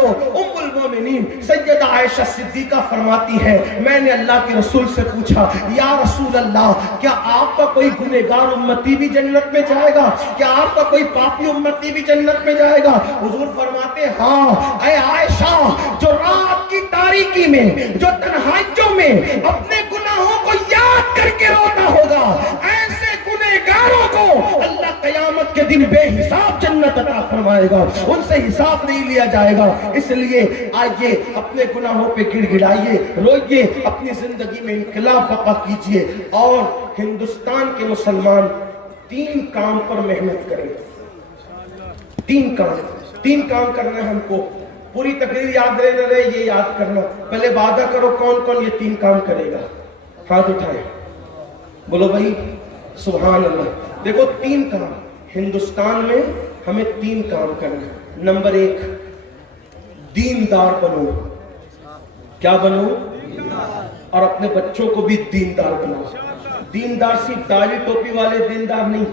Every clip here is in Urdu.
ام المومنین سیدہ عائشہ صدیقہ فرماتی ہے میں نے اللہ کے رسول سے پوچھا یا رسول اللہ کیا آپ کا کوئی گنہگار امتی بھی جنت میں جائے گا؟ کیا آپ کا کوئی پاپی امتی بھی جنت میں جائے گا؟ حضور فرماتے ہاں اے عائشہ، جو رات کی تاریکی میں، جو تنہائیوں میں اپنے گناہوں کو یاد کر کے روتا ہوگا، ایسے گنہگاروں کو اللہ قیامت کے دن بے حساب جنت عطا فرمائے گا، ان سے حساب نہیں لیا جائے گا۔ اس لیے آئیے اپنے گناہوں پہ گڑ گڑائیے، روئیے، اپنی زندگی میں انقلاب برپا کیجئے، اور ہندوستان کے مسلمان 3 کام پر محنت کریں۔ 3 کام کرنا ہے ہم کو، پوری تقریر یاد رہے یہ یاد کرنا، پہلے وعدہ کرو کون کون یہ 3 کام کرے گا، ہاتھ اٹھائیں، بولو بھائی سبحان اللہ۔ دیکھو 3 کام ہندوستان میں ہمیں 3 کام کرنا ہے۔ نمبر 1 دیندار بنو۔ کیا بنو؟ اور اپنے بچوں کو بھی دیندار بناؤ۔ دیندار صرف داڑھی ٹوپی والے دیندار نہیں،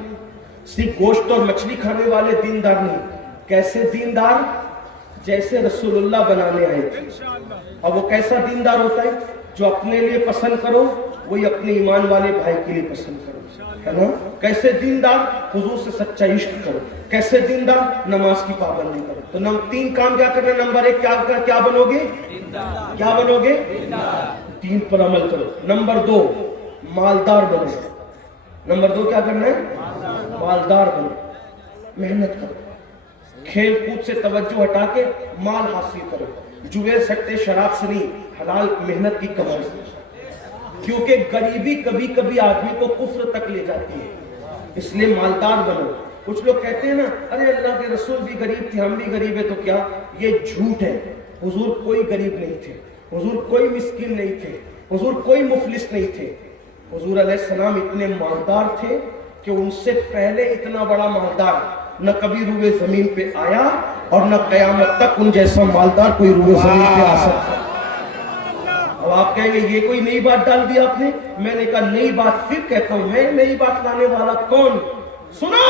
صرف گوشت اور مچھلی کھانے والے دیندار نہیں۔ کیسے دیندار؟ جیسے رسول اللہ بنانے آئے تھے۔ اور وہ کیسا دیندار ہوتا ہے؟ جو اپنے لیے پسند کرو وہی اپنے ایمان والے بھائی کے لیے پسند کرو، ہے نا؟ کیسے دیندار؟ حضور سے سچا عشق کرو۔ کیسے دیندار؟ نماز کی پابندی کرو۔ تو 3 کام کیا کرنا؟ نمبر 1 کیا بنو گے؟ کیا بنو گے؟ دین پر عمل کرو۔ نمبر 2 مالدار بنو۔ نمبر 2 کیا کرنا ہے؟ مالدار بنو، محنت کرو، کھیل کود سے توجہ ہٹا کے مال حاصل کرو، جوئے سٹے شراب سے نہیں، حلال محنت کی کمائی سے، کیونکہ غریبی کبھی کبھی آدمی کو کفر تک لے جاتی ہے، اس لیے مالدار بنو۔ کچھ لوگ کہتے ہیں نا ارے اللہ کے رسول بھی غریب تھے ہم بھی غریب ہیں، تو کیا؟ یہ جھوٹ ہے۔ حضور کوئی غریب نہیں تھے، حضور کوئی مسکین نہیں تھے، حضور کوئی مفلس نہیں تھے۔ حضور علیہ السلام اتنے مالدار تھے کہ ان سے پہلے اتنا بڑا مالدار نہ کبھی روئے زمین پہ آیا، اور نہ قیامت تک ان جیسا مالدار کوئی روئے زمین پہ آ سکتا۔ اب آپ کہیں گے یہ کوئی نئی بات ڈال دی آپ نے؟ میں نے کہا نئی بات پھر کہتا ہوں، میں نئی بات لانے والا کون؟ سنو،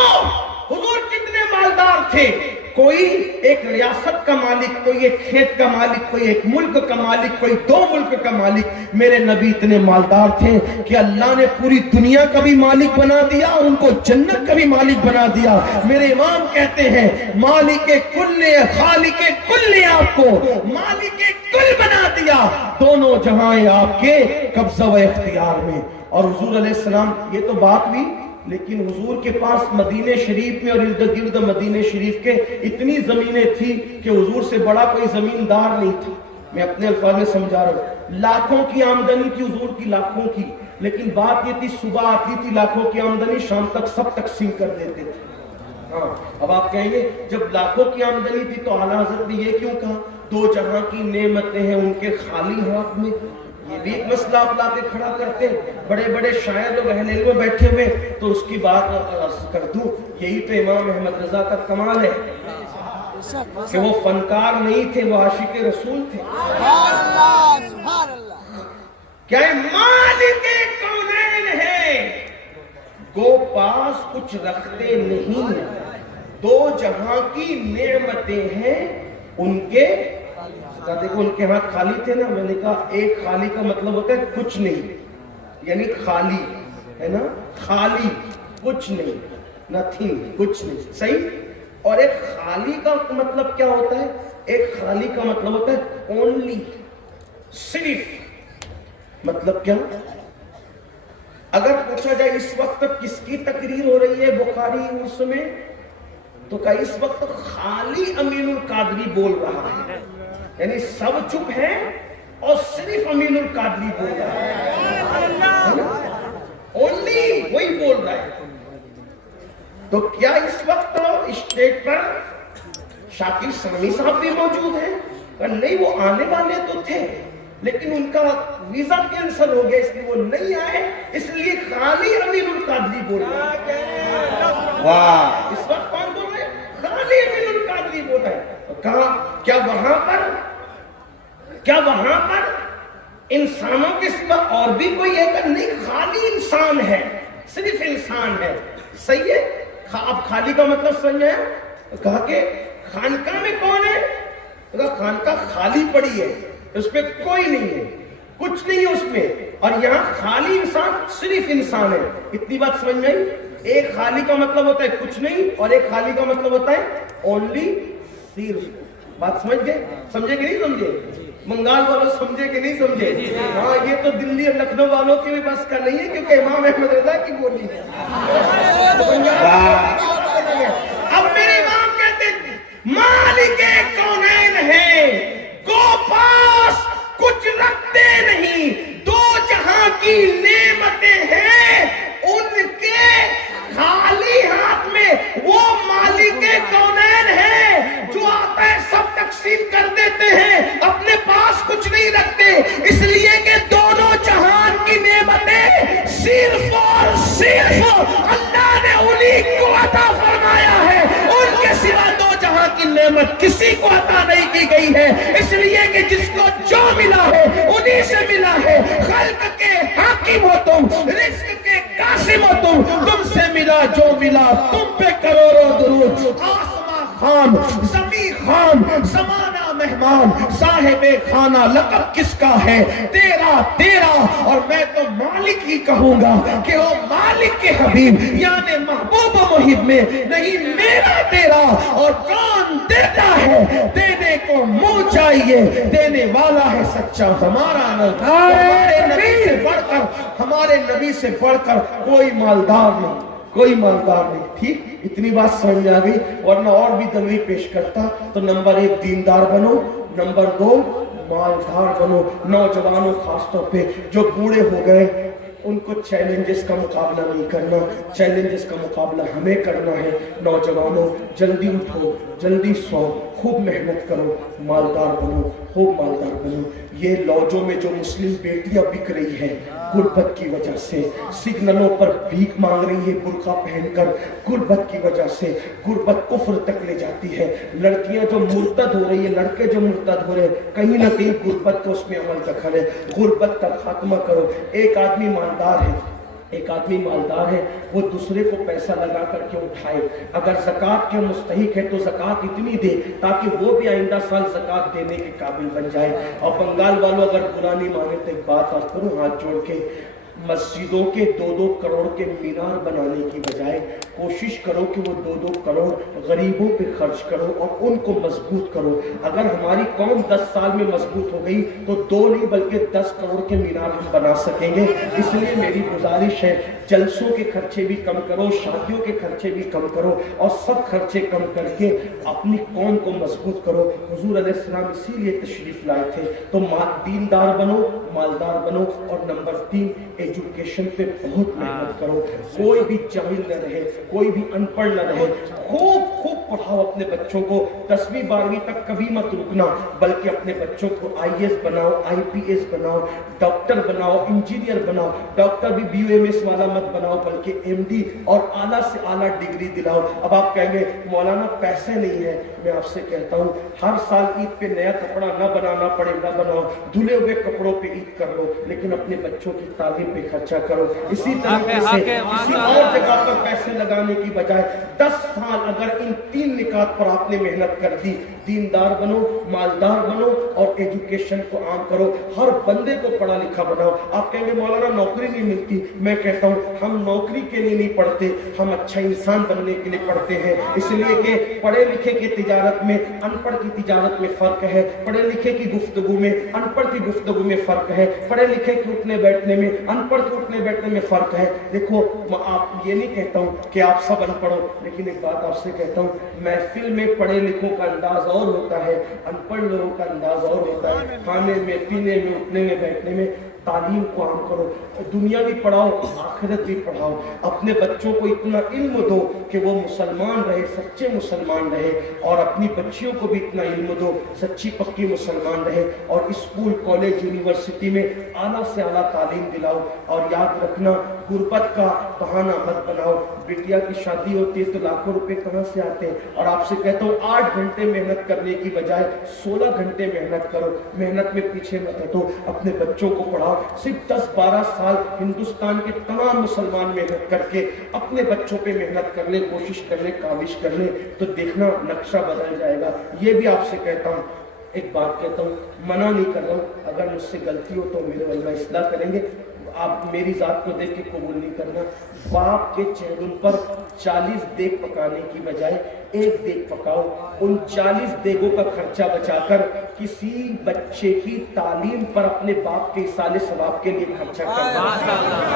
حضور کتنے مالدار تھے۔ کوئی ایک ریاست کا مالک، کوئی ایک کھیت کا مالک، کوئی ایک ملک کا مالک، کوئی 2 ملک کا مالک۔ میرے نبی اتنے مالدار تھے کہ اللہ نے پوری دنیا کا بھی مالک بنا دیا اور ان کو جنت کا بھی مالک بنا دیا۔ میرے امام کہتے ہیں مالک کل خالق کل، آپ کو مالک کل بنا دیا، دونوں جہاں آپ کے قبضہ و اختیار میں۔ اور حضور علیہ السلام، یہ تو بات بھی، لیکن حضور کے پاس مدینہ شریف میں اور ارد گرد مدینہ شریف کے اتنی زمینیں تھی کہ حضور سے بڑا کوئی زمیندار نہیں تھی۔ میں اپنے الفاظ میں سمجھا رہا ہوں، لاکھوں کی آمدنی تھی حضور کی، لاکھوں کی، لیکن بات یہ تھی صبح آتی تھی لاکھوں کی آمدنی، شام تک سب تقسیم کر دیتے تھے۔ ہاں، اب آپ کہیں گے جب لاکھوں کی آمدنی تھی تو اعلیٰ حضرت نے یہ کیوں کہا 2 جہاں کی نعمتیں ہیں ان کے خالی ہاتھ میں؟ یہ بھی ایک مسئلہ آپ لا کے کھڑا کرتے ہیں۔ بڑے بڑے شاعر لوگ اہل علم میں بیٹھے ہوئے، تو اس کی بات کر دوں، یہی تو امام احمد رضا کا کمال ہے کہ وہ فنکار نہیں تھے، وہ عاشق رسول تھے۔ کیا مالک کونین ہے، گو پاس کچھ رکھتے نہیں، 2 جہاں کی نعمتیں ہیں ان کے۔ دیکھو ان کے ہاتھ خالی تھے نا، میں نے کہا ایک خالی کا مطلب ہوتا ہے کچھ نہیں، یعنی خالی ہے نا، خالی کچھ نہیں، نتھنگ، کچھ نہیں، صحیح۔ اور ایک خالی کا مطلب کیا ہوتا ہے؟ ایک خالی کا مطلب ہوتا ہے اونلی، صرف۔ مطلب کیا؟ اگر پوچھا جائے اس وقت کس کی تقریر ہو رہی ہے بخاری اس میں، تو کہ اس وقت خالی امین القادری بول رہا ہے، یعنی سب چپ ہے اور صرف امین القادری بول رہا ہے، اونلی وہی بول رہا ہے۔ تو کیا اس وقت اسٹیج پر شاکر سامی صاحب بھی موجود ہیں؟ نہیں، وہ آنے والے تو تھے لیکن ان کا ویزا کینسل ہو گیا، اس لیے وہ نہیں آئے، اس لیے خالی امین القادری بول رہا ہے۔ واہ، اس وقت کون بول رہے ہیں؟ خالی امین القادری بول رہا ہے۔ کہا کیا وہاں پر انسانوں کے سوا اور بھی کوئی ہے؟ نہیں، خالی انسان ہے، صرف انسان ہے۔ صحیح ہے، اب خالی کا مطلب سمجھ ہے؟ کہا کہ خانقاہ میں کون ہے؟ خانقاہ خالی پڑی ہے، اس پہ کوئی نہیں ہے، کچھ نہیں ہے اس میں، اور یہاں خالی انسان صرف انسان ہے. اتنی بات سمجھ میں آئی؟ ایک خالی کا مطلب ہوتا ہے کچھ نہیں، اور ایک خالی کا مطلب ہوتا ہے اونلی صرف. بات سمجھ گئے؟ سمجھے کہ نہیں سمجھے؟ بنگال والوں سمجھے کہ نہیں سمجھے؟ ہاں یہ تو دلی اور لکھنؤ والوں کی بھی بس کا نہیں ہے، کیونکہ امام احمد رضا کی بولی ہے. اب میرے امام کہتے ہیں مالک کونین ہے، کو پاس کچھ رکھتے نہیں، دو جہاں کی نعمتیں ہیں ان کے خالی ہاتھ میں. وہ مالک کونین ہے جو آتا ہے سب تقسیم کر دیتے ہیں، اپنے پاس کچھ نہیں رکھتے، اس لیے کہ دونوں جہان کی نعمتیں صرف اور صرف اللہ نے انہی کو عطا فرمایا ہے. ان کے سوا دو جہاں کی نعمت کسی کو عطا نہیں کی گئی ہے، اس لیے کہ جس کو جو ملا ہے انہی سے ملا ہے. خلق کے حاکم ہو تم، رزق کے قاسم ہو تم سے ملا جو ملا تم پہ کروڑوں درود. آسمان خان، زمین خان، زمانہ مہمان، صاحب خانہ لقب کس کا ہے؟ تیرا تیرا. اور میں تو مالک ہی کہوں گا کہ وہ مالک کے حبیب یعنی محبوب و محب میں نہیں میرا تیرا. اور کون دیتا ہے؟ دینے کو منہ چاہیے، دینے والا ہے سچا ہمارا. ہمارے نبی سے بڑھ کر، ہمارے نبی سے بڑھ کر کوئی مالدار نہیں، کوئی مالدار نہیں. ٹھیک، اتنی بات سمجھ آ گئی؟ ورنہ اور بھی دلیل پیش کرتا. تو نمبر 1 دیندار بنو، نمبر 2 مالدار بنو. نوجوانوں خاص طور پہ جو بوڑھے ہو گئے ان کو چیلنجز کا مقابلہ نہیں کرنا، چیلنجز کا مقابلہ ہمیں کرنا ہے. نوجوانوں جلدی اٹھو، جلدی سو، خوب محنت کرو، مالدار بنو، خوب مالدار بنو. یہ لوجوں میں جو مسلم بیٹیاں بک رہی ہیں غربت کی وجہ سے، سگنلوں پر بھیک مانگ رہی ہے برقع پہن کر غربت کی وجہ سے، غربت کفر تک لے جاتی ہے. لڑکیاں جو مرتد ہو رہی ہیں، لڑکے جو مرتد ہو رہے ہیں، کہیں نہ کہیں غربت کو اس میں عمل دخل ہے. غربت کا خاتمہ کرو. ایک آدمی مالدار ہے، ایک آدمی مالدار ہے، وہ دوسرے کو پیسہ لگا کر کے اٹھائے. اگر زکوٰۃ کے مستحق ہے تو زکوٰۃ اتنی دے تاکہ وہ بھی آئندہ سال زکوٰۃ دینے کے قابل بن جائے. اور بنگال والوں اگر برا نہیں مانے تو ایک بات آپ کروں ہاتھ جوڑ کے، مسجدوں کے 2-2 کروڑ کے مینار بنانے کی بجائے کوشش کرو کہ وہ 2-2 کروڑ غریبوں پہ خرچ کرو اور ان کو مضبوط کرو. اگر ہماری قوم 10 سال میں مضبوط ہو گئی تو 2 نہیں بلکہ 10 کروڑ کے مینار ہم بنا سکیں گے. اس لیے میری گزارش ہے جلسوں کے خرچے بھی کم کرو، شادیوں کے خرچے بھی کم کرو، اور سب خرچے کم کر کے اپنی قوم کو مضبوط کرو. حضور علیہ السلام اسی لیے تشریف لائے تھے. تو دیندار بنو، مالدار بنو. اور نمبر 3 ایجوکیشن پہ بہت محنت کرو. کوئی بھی جاہل نہ رہے، کوئی بھی ان پڑھ نہ رہے. خوب خوب پڑھاؤ اپنے بچوں کو. 10ویں 12ویں تک کبھی مت رکنا، بلکہ اپنے بچوں کو IAS بناؤ، IPS بناؤ، ڈاکٹر بناؤ، انجینئر بناؤ. ڈاکٹر بھی BUMS والا مت بناؤ بلکہ MD اور اعلیٰ سے اعلیٰ ڈگری دلاؤ. اب آپ کہیں گے مولانا پیسے نہیں ہے. میں آپ سے کہتا ہوں ہر سال عید پہ نیا کپڑا نہ بنانا پڑے، نہ بناؤ، دھلے ہوئے کپڑوں پہ عید کر لو، لیکن اپنے بچوں کی تعلیم پہ خرچہ کرو. اسی طریقے سے کسی اور جگہ پر پیسے لگانے کی بجائے 10 سال اگر ان 3 نکات پر آپ نے محنت کر دی، دیندار بنو، مالدار بنو اور ایجوکیشن کو عام کرو. ہر بندے کو پڑھا لکھا بناؤ. آپ کہیں گے مولانا نوکری نہیں ملتی. میں کہتا ہوں ہم نوکری کے لیے نہیں پڑھتے، ہم اچھا انسان بننے کے لیے پڑھتے ہیں. اس لیے کہ پڑھے لکھے کی تجارت میں ان پڑھ کی تجارت میں فرق ہے، پڑھے لکھے کی گفتگو میں ان پڑھ کی گفتگو میں فرق ہے، پڑھے لکھے کے اٹھنے بیٹھنے میں ان پڑھ کے اٹھنے بیٹھنے میں فرق ہے. دیکھو آپ یہ نہیں کہتا ہوں کہ آپ سب ان پڑھو، لیکن ایک بات آپ سے کہتا ہوں، محفل میں پڑھے لکھوں کا انداز اور ہوتا ہے، ان پڑھ لوگوں کا انداز اور ہوتا ہے. کھانے میں، پینے میں، اٹھنے میں، بیٹھنے میں. تعلیم کو عام کرو. دنیا بھی پڑھاؤ، آخرت بھی پڑھاؤ. اپنے بچوں کو اتنا علم دو کہ وہ مسلمان رہے، سچے مسلمان رہے، اور اپنی بچیوں کو بھی اتنا علم دو سچی پکی مسلمان رہے. اور اسکول، کالج، یونیورسٹی میں اعلیٰ سے اعلیٰ تعلیم دلاؤ. اور یاد رکھنا غربت کا بہانہ مت بناؤ. بیٹیا کی شادی ہوتی ہے تو لاکھوں روپے کہاں سے آتے ہیں؟ اور آپ سے کہتا ہوں 8 گھنٹے محنت کرنے کی بجائے 16 گھنٹے محنت کرو. محنت میں پیچھے مت ہٹو. اپنے بچوں کو پڑھاؤ. صرف 10-12 سال ہندوستان کے تمام مسلمان محنت کر کے اپنے بچوں پہ محنت کر لیں، کوشش کر لیں، کاوش کر لیں، تو دیکھنا نقشہ بدل جائے گا. یہ بھی آپ سے کہتا ہوں ایک بات کہتا ہوں، منع نہیں کر رہا ہوں، اگر مجھ سے غلطی ہو تو میرے علماء اصلاح کریں گے، آپ میری ذات کو دیکھ کے قبول نہیں کرنا۔ باپ کے چہدل پر 40 دیگ پکانے کی بجائے ایک دیگ پکاؤ، ان 40 دیگوں کا خرچہ بچا کر کسی بچے کی تعلیم پر اپنے باپ کے ایصال ثواب کے لیے خرچہ کرنا۔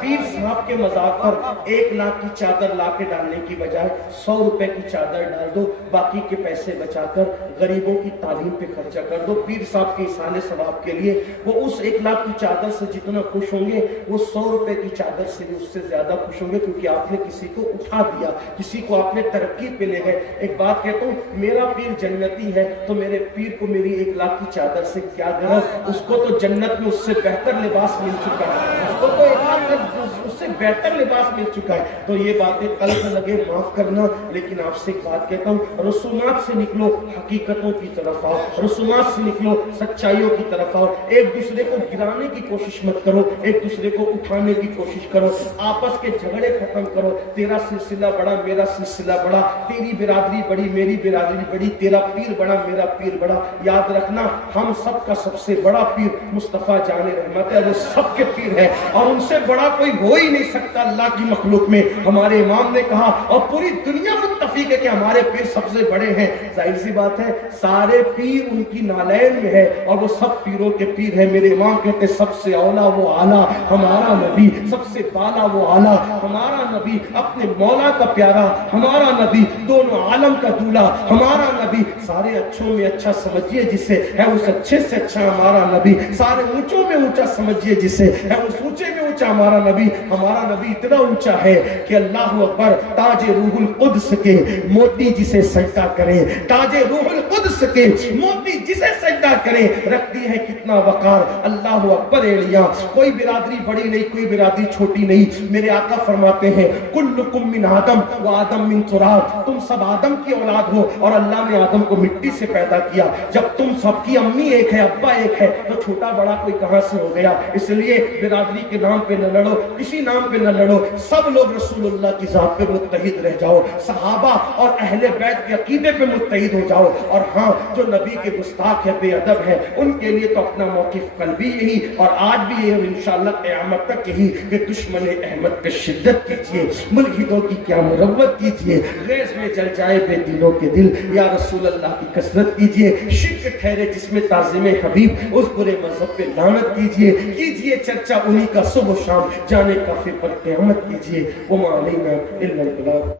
پیر صاحب کے مزار پر 1 لاکھ کی چادر لا کے ڈالنے کی بجائے 100 روپے کی چادر ڈال دو، باقی کے پیسے بچا کر غریبوں کی تعلیم پہ خرچہ کر دو۔ پیر صاحب کے ایصال ثواب کے لیے وہ اس 1 لاکھ کی چادر سے جتنا خوش ہوں گے، وہ 100 روپے کی چادر سے بھی اس سے زیادہ خوش ہوں گے، کیونکہ آپ نے کسی کو اٹھا دیا، کسی کو آپ نے ترقی پہ لے گئے۔ ایک بات کہتا ہوں، میرا پیر جنتی ہے تو میرے پیر کو میری 1 لاکھ کی چادر سے کیا غرض؟ اس کو تو جنت میں اس سے بہتر لباس مل چکا ہے، اس کو تو 1 لاکھ اس سے بہتر لباس مل چکا ہے۔ تو یہ باتیں قلب لگے معاف کرنا، لیکن آپ سے ایک بات کہتا ہوں، رسومات سے نکلو، حقیقتوں کی طرف آؤ، رسومات سے نکلو، سچائیوں کی طرف آؤ۔ ایک دوسرے کو گرانے کی کوشش مت کرو، ایک دوسرے کو اٹھانے کی کوشش کرو، آپس کے جھگڑے ختم کرو۔ تیرا سلسلہ بڑا، میرا سلسلہ بڑا، تیری برادری بڑی، میری برادری بڑی، تیرا پیر بڑا، میرا پیر بڑا۔ یاد رکھنا، ہم سب کا سب سے بڑا پیر مصطفیٰ جان رحمت ہے، وہ سب کے پیر ہے، اور ان سے بڑا کوئی ہو ہی نہیں سکتا اللہ کی مخلوق میں۔ ہمارے امام نے کہا، اور پوری دنیا متفق ہے کہ ہمارے پیر سب سے بڑے ہیں۔ ظاہر سی بات ہے، سارے پیر ان کی نالین میں ہے، اور وہ سب پیروں کے پیر ہیں۔ میرے امام کہتے سب سے اولا وہ اعلیٰ ہمارا نبی، سب سے بالا وہ اعلیٰ ہمارا نبی، اپنے مولا کا پیارا ہمارا نبی، دونوں عالم کا دولہا ہمارا نبی۔ سارے اچھوں میں اچھا سمجھیے جسے، ہے اس اچھے سے اچھا ہمارا نبی۔ سارے اونچوں میں اونچا سمجھیے جسے، ہے اس اونچے میں اونچا ہمارا نبی۔ ہمارا نبی اتنا اونچا ہے کہ اللہ اکبر، تاج روح القدس کے موتی جسے سجدہ کرے، تاج روح القدس کے موتی جسے سجدہ کرے، رکھتی ہے کتنا وقار۔ اللہ اکبر ایڑیاں، کوئی برادری بڑی نہیں، کوئی برادری چھوٹی نہیں۔ میرے آقا فرماتے ہیں، کلکم من آدم و آدم من تراب، تم سب آدم کی اولاد ہو، اور اللہ نے آدم کو مٹی سے پیدا کیا۔ جب تم سب کی امی ایک ہے، ابا ایک ہے، تو چھوٹا بڑا کوئی کہاں سے ہو گیا؟ اس لیے برادری کے نام پہ نہ لڑو، کسی نام پہ نہ لڑو، سب لوگ رسول اللہ کی ذات پہ متحد رہ جاؤ، صحابہ اور اہل بیت کے عقیدے پہ متحد ہو جاؤ۔ اور ہاں، جو نبی کے گستاخ ہے، بے ادب ہے، ان کے لیے تو اپنا موقف کل بھی یہی اور آج بھی یہ، اور انشاءاللہ قیامت تک یہی، کہ دشمن احمد پہ شدت کیجئے، ملحدوں کی کیا مروت کیجئے، غیظ میں جل جائے بے دلوں کے دل، یا رسول اللہ کی کثرت کیجئے، شرک ٹھہرے جس میں تعظیم حبیب، اس برے مذہب پہ لعنت کیجئے چرچا انہی کا صبح و شام، جانے کافر پر قیامت کیجئے۔ وما علینا الا البلاغ۔